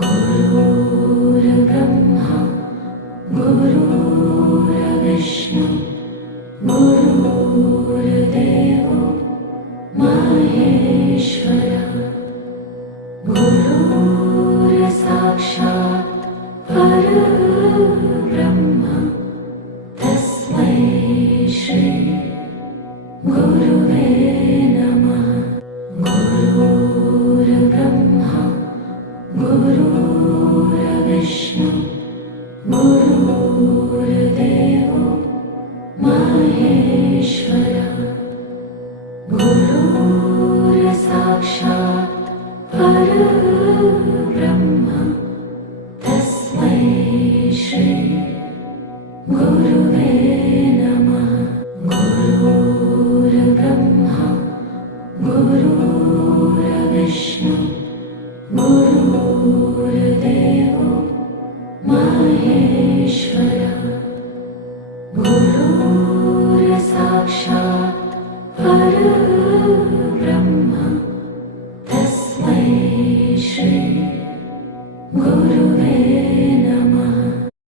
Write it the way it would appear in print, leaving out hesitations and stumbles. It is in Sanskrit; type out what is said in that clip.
गुरुर्ब्रह्मा गुरुर्विष्णु गुरुर्देवो महेश्वरः गुरुर्साक्षात् परब्रह्म तस्मै श्री गुरुवे नमः। गुरुर्ब्रह्मा गुरुर्विष्णु गुरुर्देवो महेश्वरः गुरुर्साक्षात् परब्रह्म तस्मै श्री गुरुवे नमः। गुरुर्ब्रह्मा गुरुर्विष्णु गुरुर्देवो महेश्वरः गुरुर्साक्षात् परब्रह्म तस्मै श्री गुरु